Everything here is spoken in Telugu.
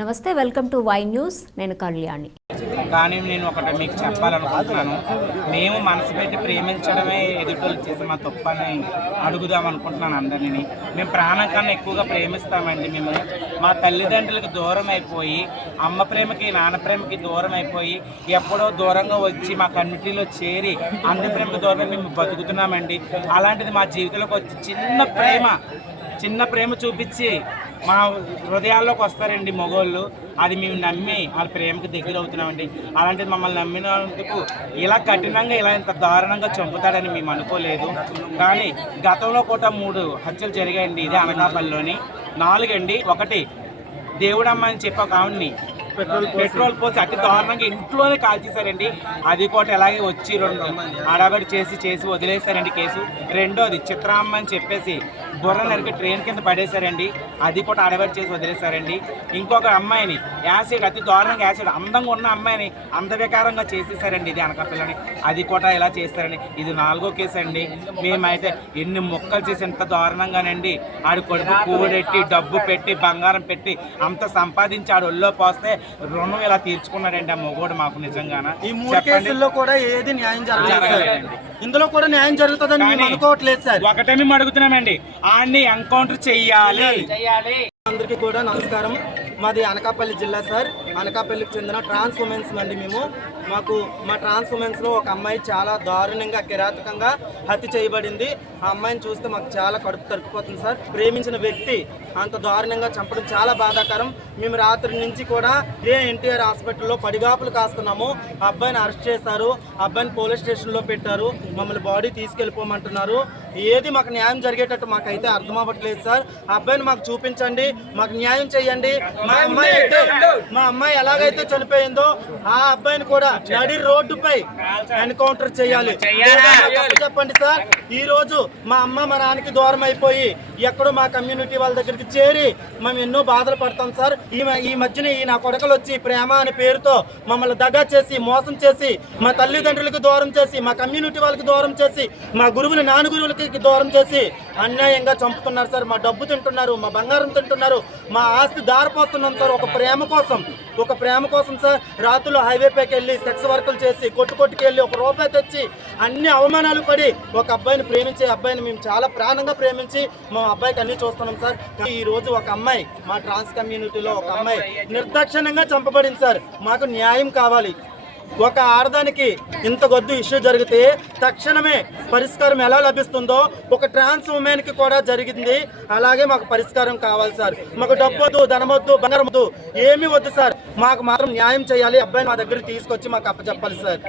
నమస్తే వెల్కమ్ టు వై న్యూస్. నేను కళ్యాణి. కానీ నేను ఒకటి మీకు చెప్పాలనుకుంటున్నాను. మేము మనసు పెట్టి ప్రేమించడమే ఎదుటోళ్ళు చేసే మా తప్పని అడుగుదాం అనుకుంటున్నాను అందరినీ. మేము ప్రాణం కన్నా ఎక్కువగా ప్రేమిస్తామండి మేము మా తల్లిదండ్రులకు దూరం అయిపోయి అమ్మ ప్రేమకి నాన్న ప్రేమకి దూరం అయిపోయి ఎప్పుడో దూరంగా వచ్చి మా కమిటీలో చేరి అందరి ప్రేమకు దూరమే మేము బతుకుతున్నామండి. అలాంటిది మా జీవితంలోకి వచ్చి చిన్న ప్రేమ చిన్న ప్రేమ చూపించి మా హృదయాల్లోకి వస్తారండి మగోళ్ళు. అది మేము నమ్మి వాళ్ళ ప్రేమకి దగ్గర అవుతున్నామండి. అలాంటిది మమ్మల్ని నమ్మినందుకు ఇలా కఠినంగా ఇలా ఇంత దారుణంగా చంపుతాడని మేము అనుకోలేదు. కానీ గతంలో కూడా మూడు హత్యలు జరిగాయండి ఇదే అనకాపల్లిలోని నాలుగండి. ఒకటి దేవుడమ్మ అని చెప్పి ఒక ఆవిడ్ని పెట్రోల్ పెట్రోల్ పోసి అతి దారుణంగా ఇంట్లోనే కాల్చేశారండి. అది కూడా ఎలాగే వచ్చి రెండు ఆడబడి చేసి చేసి వదిలేశారండి కేసు. రెండోది చిత్రామ్మ అని చెప్పేసి బుర్ర నరికి ట్రైన్ కింద పడేశారండి. అది కూడా అడబడి చేసి వదిలేశారండి. ఇంకొక అమ్మాయిని యాసిడ్ అతి దారుణంగా యాసిడ్ అందంగా ఉన్న అమ్మాయిని అందవికారంగా చేసేసారండి ఇది అనకాపిల్లని అది కూడా ఇలా చేస్తారండి ఇది నాలుగో కేసు అండి మేమైతే ఎన్ని మొక్కలు చేసి ఎంత దారుణంగానండి. ఆడి కొడుకు కూడెట్టి డబ్బు పెట్టి బంగారం పెట్టి అంత సంపాదించి ఆడు ఒళ్ళో పోస్తే రుణం ఇలా తీర్చుకున్నాడండి ఆ మొగోడు మాకు నిజంగాన? ఈ మూడు. కేసుల్లో కూడా ఏది న్యాయం జరగలేదు. ఇందులో కూడా న్యాయం జరుగుతుందని మేము అనుకోవట్లేదు సార్. ఒకటే మేము అడుగుతున్నామండి. ఆడిని చెయ్యాలి చెయ్యాలి అందరికీ కూడా నమస్కారం. మాది అనకాపల్లి జిల్లా సార్. అనకాపల్లికి చెందిన ట్రాన్స్ ఉమెన్స్ అండి మేము. మాకు మా ట్రాన్స్ ఉమెన్స్లో ఒక అమ్మాయి చాలా దారుణంగా కిరాతకంగా హత్య చేయబడింది. ఆ అమ్మాయిని చూస్తే మాకు చాలా కడుపు తరుక్కుపోతుంది సార్. ప్రేమించిన వ్యక్తి అంత దారుణంగా చంపడం చాలా బాధాకరం. మేము రాత్రి నుంచి కూడా ఇదే ఎన్టీఆర్ హాస్పిటల్లో పడిగాపులు కాస్తున్నాము అబ్బాయిని అరెస్ట్ చేశారు. అబ్బాయిని పోలీస్ స్టేషన్లో పెట్టారు. మమ్మల్ని బాడీ తీసుకెళ్ళిపోమంటున్నారు. ఏది మాకు న్యాయం జరిగేటట్టు మాకైతే అర్థం అవ్వట్లేదు సార్. అబ్బాయిని మాకు చూపించండి మాకు న్యాయం చేయండి. మా అమ్మాయి అయితే మా అమ్మాయి ఎలాగైతే చనిపోయిందో ఆ అబ్బాయిని కూడా నడి రోడ్డుపై ఎన్కౌంటర్ చేయాలి. చెప్పండి సార్. ఈ రోజు మా అమ్మ మా నాన్నకి దూరం అయిపోయి ఎక్కడో మా కమ్యూనిటీ వాళ్ళ దగ్గరికి చేరి మేము ఎన్నో బాధలు పడతాం సార్. ఈ ఈ మధ్యన ఈ నా కొడకలు వచ్చి ప్రేమ అనే పేరుతో మమ్మల్ని దగా చేసి మోసం చేసి మా తల్లిదండ్రులకు దూరం చేసి మా కమ్యూనిటీ వాళ్ళకి దూరం చేసి మా గురువుని నాన్న గురువులకి దూరం చేసి అన్యాయంగా చంపుతున్నారు సార్. మా డబ్బు తింటున్నారు మా బంగారం తింటున్నారు మా ఆస్తి దారిపోతున్నాం సార్. ఒక ప్రేమ కోసం ఒక ప్రేమ కోసం సార్ రాత్రులు హైవే పైకి వెళ్ళి సెక్స్ వర్కులు చేసి కొట్టు కొట్టుకెళ్ళి ఒక రూపాయి తెచ్చి అన్ని అవమానాలు పడి ఒక అబ్బాయిని ప్రేమించే అబ్బాయిని మేము చాలా ప్రాణంగా ప్రేమించి మా అబ్బాయికి అన్ని చూస్తున్నాం సార్. ఈ రోజు ఒక అమ్మాయి మా ట్రాన్స్ కమ్యూనిటీలో ఒక అమ్మాయి నిర్దాక్షిణ్యంగా చంపబడింది సార్. మాకు న్యాయం కావాలి. ఒక ఆడదానికి ఇంత గొద్దు ఇష్యూ జరిగితే తక్షణమే పరిష్కారం ఎలా లభిస్తుందో ఒక ట్రాన్స్ ఉమెన్కి కూడా జరిగింది. అలాగే మాకు పరిష్కారం కావాలి సార్. మాకు డబ్బొద్దు ధనమొద్దు బంగారం వద్దు ఏమీ వద్దు సార్. మాకు మాత్రం న్యాయం చేయాలి. అబ్బాయిని మా దగ్గర తీసుకొచ్చి మాకు అప్పచెప్పాలి సార్.